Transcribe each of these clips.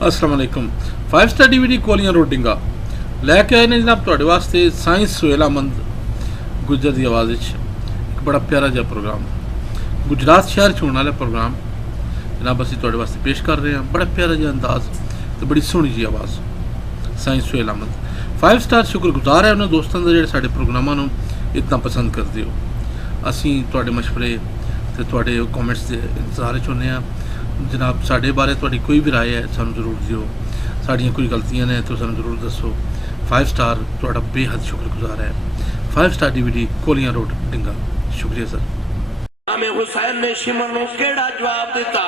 अस्सलाम वालेकुम। 5 star DVD कोलियां रोटिंगा लैके आए ने जनाब तुहाडे वास्ते साइंस सुहेल अहमद गुज्जर की आवाज़ एक बड़ा प्यारा जिहा प्रोग्राम गुजरात शहर च होने वाला प्रोग्राम जनाब असीं तुहाडे वास्ते पेश कर रहे हैं। बड़ा प्यारा जिहा अंदाज तो बड़ी सोहनी जी आवाज़ साइंस सुहेल अहमद 5 स्टार शुक्रगुजार है उन्होंने दोस्तों का जिहड़े साडे प्रोग्रामां नूं इतना पसंद करते हो। असीं तुहाडे मशवरे ते तुहाडे कॉमेंट्स के इंतजार च होने जनाब साढ़े बारे थोड़ी कोई भी राय है सानू जरूर दियो। साड़ियाँ कोई गलतियाँ ने तो सानू जरूर दसो। 5 स्टार थोड़ा बेहद शुक्रगुजार है। 5 स्टार DVD कोलियां रोड डिंगा। शुक्रिया सर। इमाम हुसैन ने शिमर नु केड़ा जवाब दिता?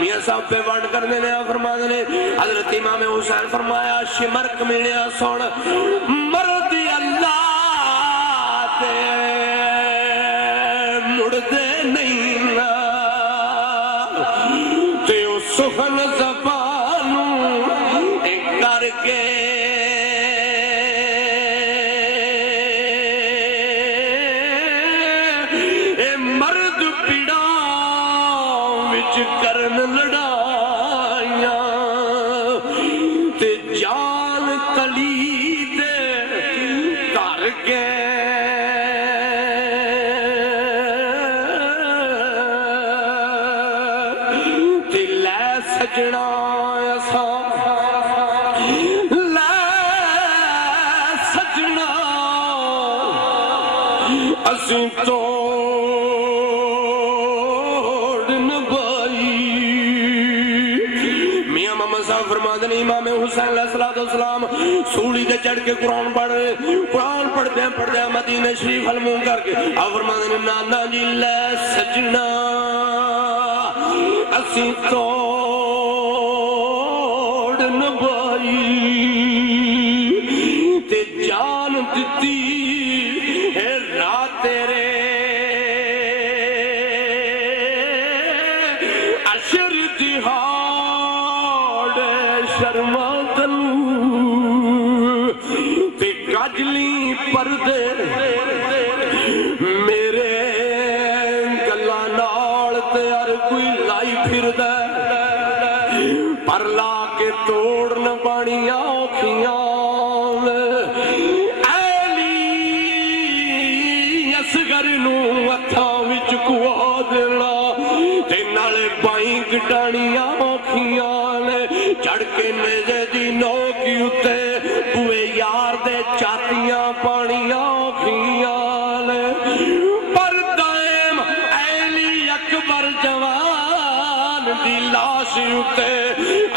मियां साहब पे वंड करने ने फरमाते ने हजरत इमाम हुसैन फरमाया शिमर कमीनिया सुन मर्द अल्लाह दे मुड़दे नहीं ना ते सुखन ज़बानू करके करन लड़ाइया ते जान कली दे कर के ते लै सजना असा लै सजना असीं तो इमाम हुसैन अलैहिस्सलाम सूली दे चढ़ के कुरान पढ़दे पढ़दे मदीने शरीफ हल मुंह करके आ फरमाते ने नाना जी लै सजना असीं तोड़ नभाई ते जान दिती है रात तेरे अशर जिहाद शर्मा ते काजली परदे मेरे गल्ला नाल ते हर कोई लाई फिरदा पर ला के तोड़ न पानियां औखियां ऐली असगर नूं हत्थां विच कुआ देना ते नाले बाई कटाणियां औखियां चढ़ के नेजे दी नौकी उत्ते बुए यार दे चातियां पानियां औखियां पर दाएम ऐली अकबर जवान दी लाश उत्ते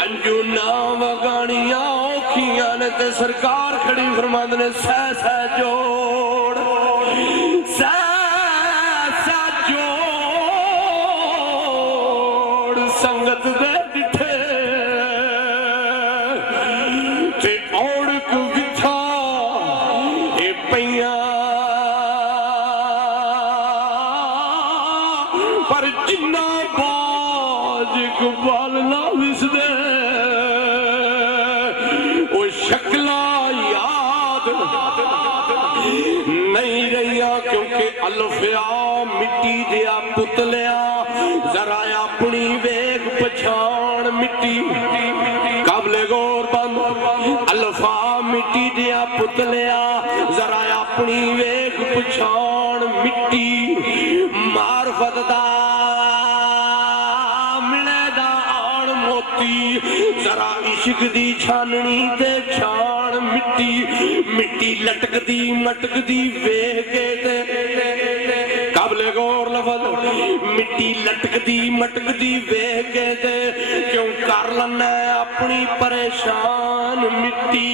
अंजुना वगाणियां औखियां ने ते सरकार खड़ी फरमांदे ने सह सह जोड़ सह सह जोड़ संगत दे पर जिन्ना बाज इकबाल ना विसदे वो शक्ला याद नहीं रहिया क्योंकि अल्फिया मिट्टी दिया पुतलिया जरा अपनी वेग पछाण मिट्टी काबले गौर बंद अल्फा मिट्टी दिया पुतलिया जरा अपनी वेग पछाण मिट्टी मार्फत दा मिले दा आण मोती जरा इश्क दी छाननी ते छान मिट्टी मिट्टी लटकदी मटकदी वेख के ते काबले गौर लफज मिट्टी लटकदी मटकदी वेख के ते क्यों कर लना अपनी परेशान मिट्टी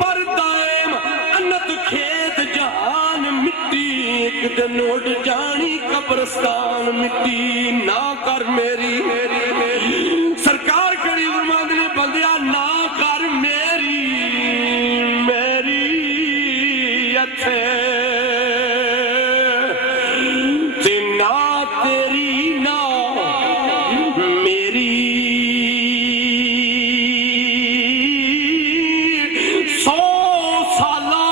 पर दाएम अन्नत खेत जान मिट्टी एक दिन उड़ जानी कब्रस्तान मिट्टी ना कर मेरी सरकार कड़ी फरमांदे ने बंदिया ना कर मेरी अथे ते ना तेरी ना मेरी 100 साला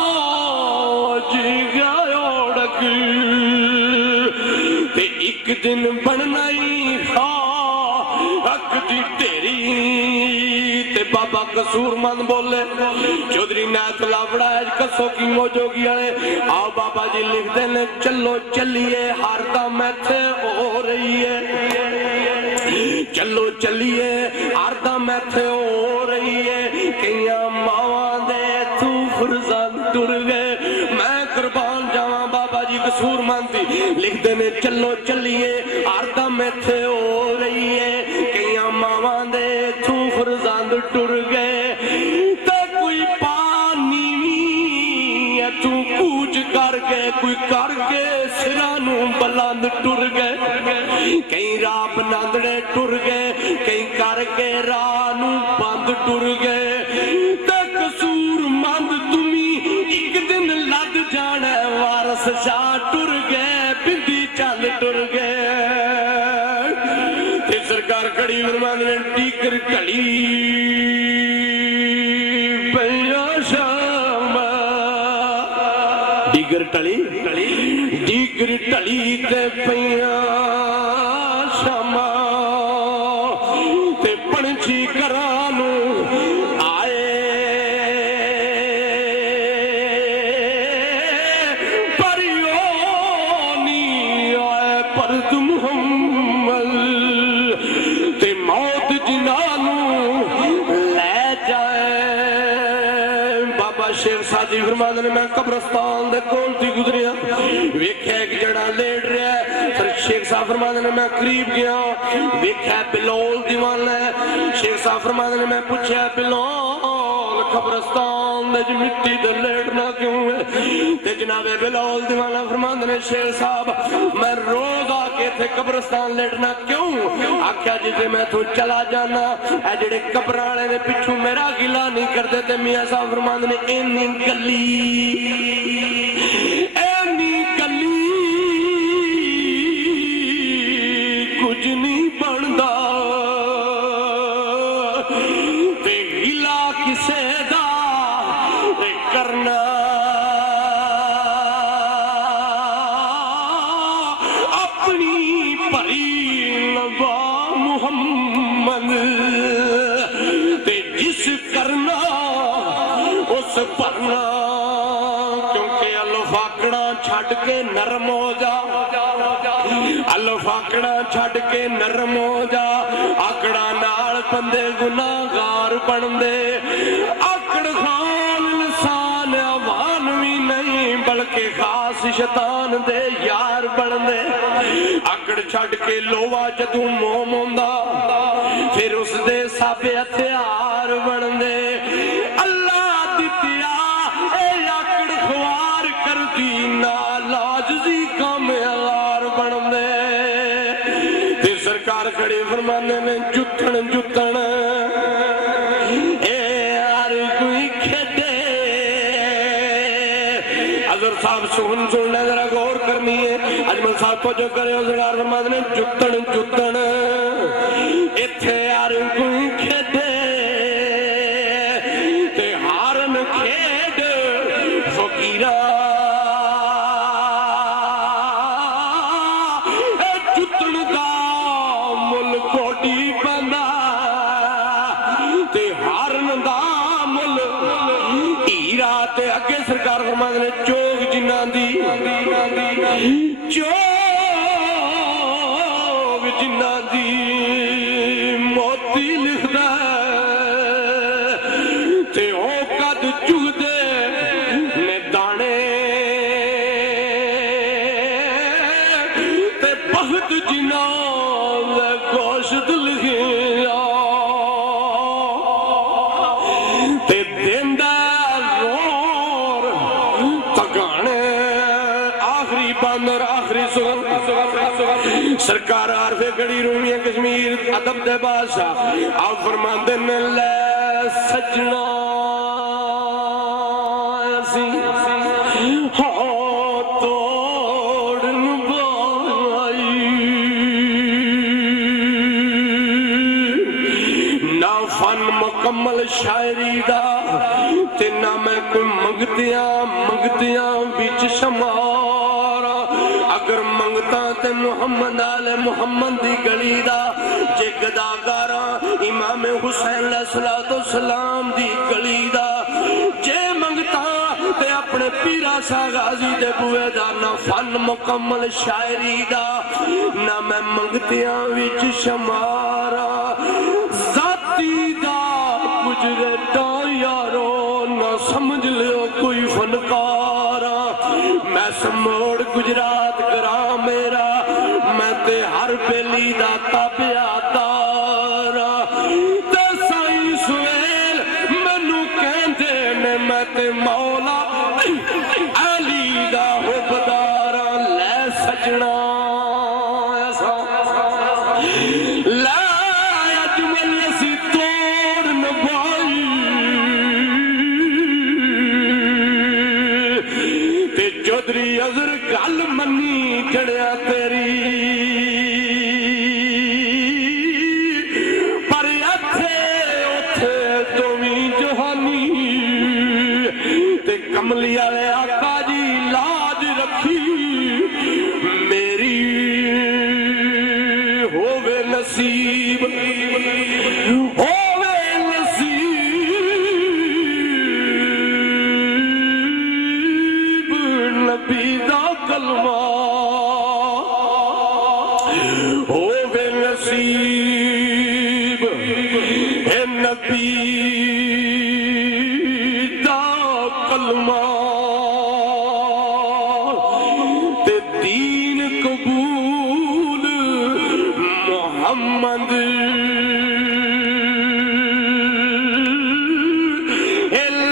जी गया उड़क ते एक दिन बनना ही था हक दी तेरी बाबा कसूरमंद बोले चौधरी नाथ लावड़ा कसो की मोजोगी वाले आओ बाबा जी लिखते ने चलो चलिए हर दम इत्थे हो रही है चलो चलिए हर दम इत्थे हो रही है कईयां मावां दे तू फुरजान टुर गए मैं कुर्बान जावा बाबा जी कसूरमंद लिखते ने चलो चलिए हर दम इत्थे हो रही है कईयां मावां दे तू फुरजान टुर गए तो कोई पानी तू कूच करके कोई करके सिरा नू बुलंद टुर गए कई राह बनांदड़े टुर गए कई करके राह नू बंद टुर गए ते कसूरमंद तुमी एक दिन लद जाना वारस शाह टुर गए बिंदी चल टुर गए ते सरकार खड़ी फरमांदे ने टीकर घड़ी डीगर टली डीगर टली ते पईया शामा ते पंछी घरां नू आए पर ओ नी आए परद मुहम्मद ते मौत जिन्हां नू ले जाए बाबा शेर साजी फरमांदे ने मैं कब्रस्तान दे कोल दी गुजरिया वेख्या एक जड़ा लेट रहा फिर शेख साहब फरमांदे ने मैं करीब गया वेख्या बिलोल दीवाना है शेख साहब फरमांदे ने मैं पूछया बिलोल कब्रस्तान दे मिट्टी दे लेटना क्यों है ते जनाबे बिलोल दीवाना फरमांदे ने शेख साहब मैं रोज आके थे कब्रस्तान लेटना क्यों आख्या जिसे मैं तू चला जाना ए जेड़े कब्र वाले ने पिछू मेरा गिला नहीं करते ते मियां साहब फरमांदे ने इन्नी गली कुछ नहीं बनता ते गिला किसे दा करना अपनी भरी लबा मुहम्मद ते जिस करना उस भरना क्योंकि अल्फाकड़ा छड़ के नरम हो जा अल्फाकड़ा छड़ के नरम हो जा आकड़ा नाल बंदे गुनाहगार बनदे आकड़ खान इंसान अवान भी नहीं बल्कि खास शैतान दे यार बनदे आकड़ छड़ के लोहा जदों मोम होंदा फिर उसदे साबे हथियार बनदे अल्लाह दित्तिया ए आकड़ ख्वार करदी नाल आजजी कामयार बनदे ते सरकार खड़ी फरमाने में जुतन जुतन ए यार कोई खेदे अजर साहब सुनना जरा गौर करनी है अजमल साहब को जो करे सरकार फरमाने में जुतन जुतन इत्थे यार कोई खेदे ते हारन खेड फकीरा अगे सरकार फरमांदे ने चोग जिन्ना दी चोग जिन्ना दी मोती लिखदा ते ओ कद चुगदे ने दाने ते बहुत जिन्ना गोश्त लिखिया ते देंदा सरकार आरफे गड़ी रूमिया कश्मीर अदब दे बादशाह आप फरमांदे ने ले सजना ना फन मुकम्मल शायरी दा ते ना मैं कोई मंगतियां बिच शमारा अगर मंगता ते मुहम्मद आले मुहम्मद दी गली दा जे गदाकारा इमाम हुसैन अलैहिस्सलाम दी गली दा जे मंगता ते अपने पीरा सा गाजी दे बुए दा ना फन मुकम्मल शायरी दा ना मैं मंगतियां विच शमारा जाती दा गुजरे ता यारो ना समझ लियो कोई फनकारा मैं समोड़ गुजरात करा मेरा मैं ते हर बेली दा ताबिया तारा ते साईं सुहेल मैनू कहंदे ने मैं ते मौला अली दा हुबदारा ले सजना ला अजमल सी तोड़ नभाई ते चौधरी अजर गल मनी जड़िया तेरी पर अथे उथे दोवीं जहानी ते कमली वाले आका जी लाज रखी मेरी होवे नसीब होवे नसीब नबी दा कलमा होवे नसीब है नबी दा कलमा ते दीन कबूल मोहम्मद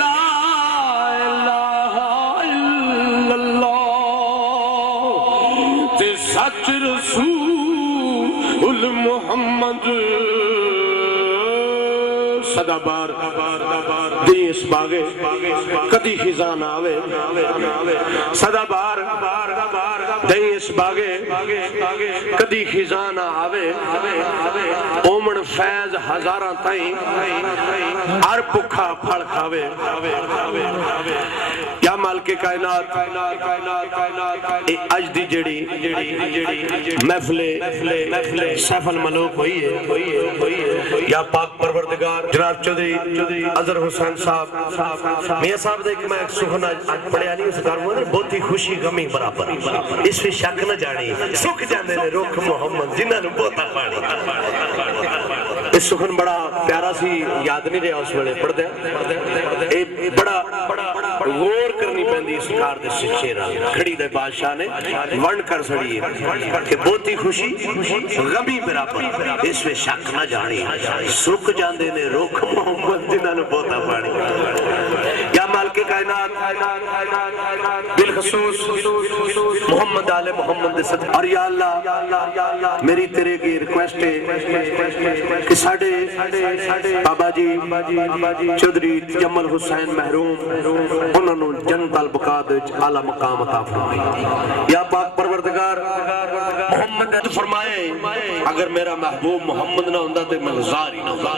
ला इलाहा इल्लल्लाह ते सच रसूल मोहम्मद सदाबार देश बागे कदी खिजा ना आवे सदाबार देश बागे कदी खिजा ना आवे ओमन फैज हजारां ताई हर भुखा फल खावे या मालिके कायनात ए अज दी जेड़ी महफिले सफल मलोक हुई है या पाक परवरदिगार जनाब चौधरी अजहर हुसैन साहब मियां साहब दे मैं सुखना पढ़िया नहीं उस घर में बहुत ही खुशी गमी बराबर इस पे शक न जानी सुख जांदे ने रुख मोहम्मद जिन्हां नूं बोता पानी इस सुखन बड़ा प्यारा सी याद नहीं रहा उस वेले पढ़दे ए बड़ा गौर करनी पैंदी सरकार दे शेरा खड़ी दे बादशाह ने वंड कर छड़ी कि बहुत ही खुशी गमी बराबर इस पे शक न जानी सुख जांदे ने रुख मोहम्मद जिन्हां नूं बोता पानी या मालिके कायनात बिलखसूस मोहम्मद आले मोहम्मद दे सदके और या अल्लाह मेरी तेरे की रिक्वेस्ट है कि साडे बाबा जी चौधरी जमल हुसैन महरूम उन्हां नूं जन्नत अल बका दे विच आला मकाम अता फरमाए या पाक परवरदिगार मोहम्मद ने फरमाए अगर मेरा महबूब मोहम्मद ना हुंदा ते मैं ज़ार ही ना हुंदा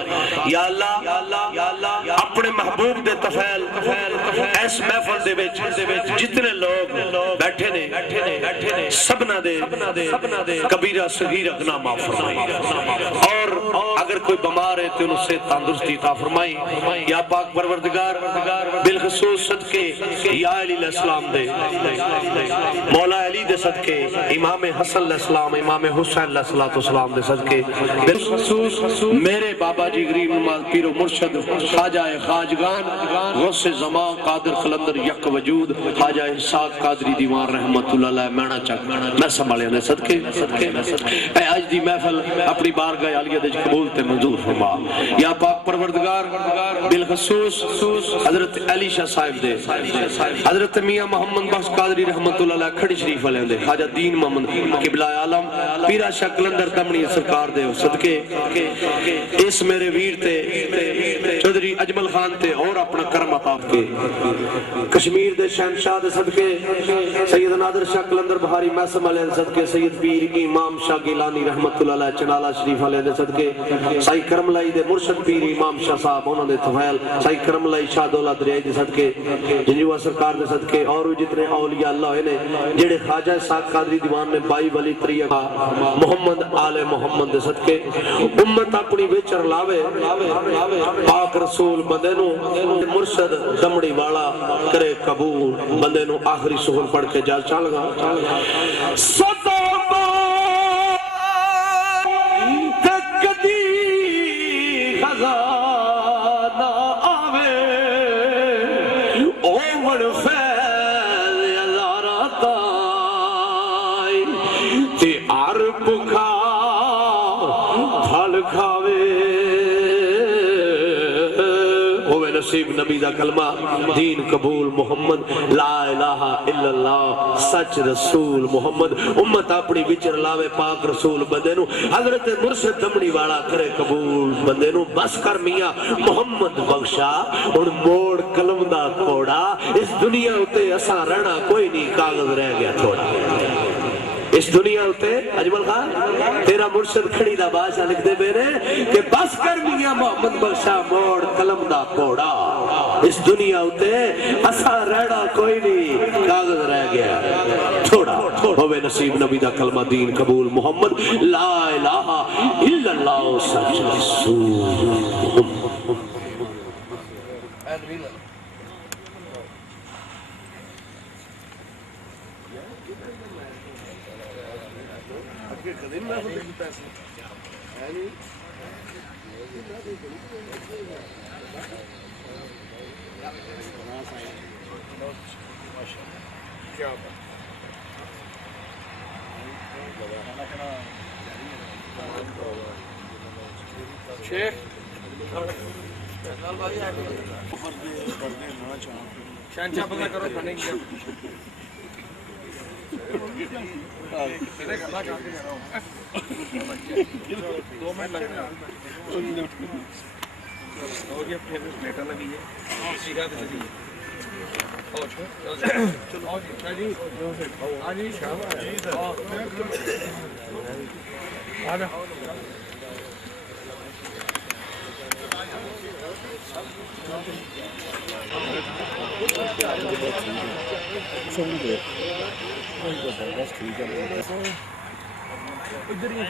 या अल्लाह अपने महबूब दे तफैल इस महफिल दे विच जितने लोग बैठे ने सबना दे कबीरा सगीरा गुनाह माफ फरमाए और अगर कोई बीमार है तो उनसे तंदुरुस्ती अता फरमाई या पाक परवरदिगार बिलखसूस सदके या अली अलैहिस्सलाम दे मौला अली दे सदके इमाम हसन अलैहिस्सलाम इमाम हुसैन अलैहिस्सलाम दे सदके बिलखसूस मेरे बाबा जी गरीब नवाज पीरो मुर्शिद ख्वाजा खाजगान गौसे ज़मा कादिर कलंदर यक वजूद ख्वाजा इसाक कादरी दीवान रहमतुल्लाह अलैह मैना चक मैं संभाले ने सदके आज दी महफिल अपनी बारगाह आलिया दे कबूल ते मंजूर फरमा या पाक परवरदिगार बिलखसूस हजरत अली शाह साहिब दे हजरत मियां मोहम्मद बख्श कादरी रहमतुल्लाह अलैह खड़ी शरीफ वाले दे ख्वाजा दीन मोहम्मद किबला आलम पीरा शाह कलंदर दमनी सरकार दे सदके इस मेरे वीर ते चौधरी अजमल खान ते और अपना करम अता के कश्मीर दे शहनशाह दे सदके सैयद नादिर शाह कलंदर बहारी मैसम वाले दे सदके सैयद पीर इमाम शाह गिलानी रहमतुल्लाह अलैह चनाला शरीफ वाले दे सदके साईं करमलाई दे मुर्शद पीर इमाम शाह साहब उन्होंने दे तफैल साईं करमलाई शाह दौला दरिया दे सदके जिंजुआ सरकार दे सदके और भी जितने औलिया अल्लाह होए ने जेड़े ख्वाजा साहब कादरी दीवान ने 22 वली तरिया मोहम्मद आले मोहम्मद दे सदके उम्मत अपनी विचर लावे पाक रसूल बंदे नु मुर्शद दमड़ी वाला करे कबूल बंदे नु आखिरी सुहल पढ़ के जा चलगा सदा खजाना आवे ओवड़ फैल हजारा ताई ते हर भुखा फल खावे होवे नसीब नबी दा कलमा दीन कबूल मोहम्मद ला इलाहा इल्लल्लाह सच रसूल मोहम्मद उम्मत अपनी विचर लावे पाक रसूल बंदे नु हजरत मुर्शिद दमड़ी वाला करे कबूल बंदे नु बस कर मियां मोहम्मद बख्शा हुन मोड़ कलम दा कोड़ा इस दुनिया उते असा रहना कोई नहीं कागज रह गया थोड़ा इस दुनिया उते अजमल खान तेरा मुर्शिद खड़ी दा बादशाह लिखदे मेरे कि बस कर मियां मोहम्मद बख्शा मोड़ कलम दा कोड़ा इस दुनिया उते असा रहना कोई नहीं कागज रह गया थोड़ा होवे नसीब नबी दा कलमा दीन कबूल मोहम्मद ला इलाहा इल्लल्लाह सच रसूल शहनशाह पता करो खाने की दो मिनट लग रहे और ये फिर प्लेटा लगी है सीधा तो चलिए चलो जी हाँ जी आ जाओ इधर ही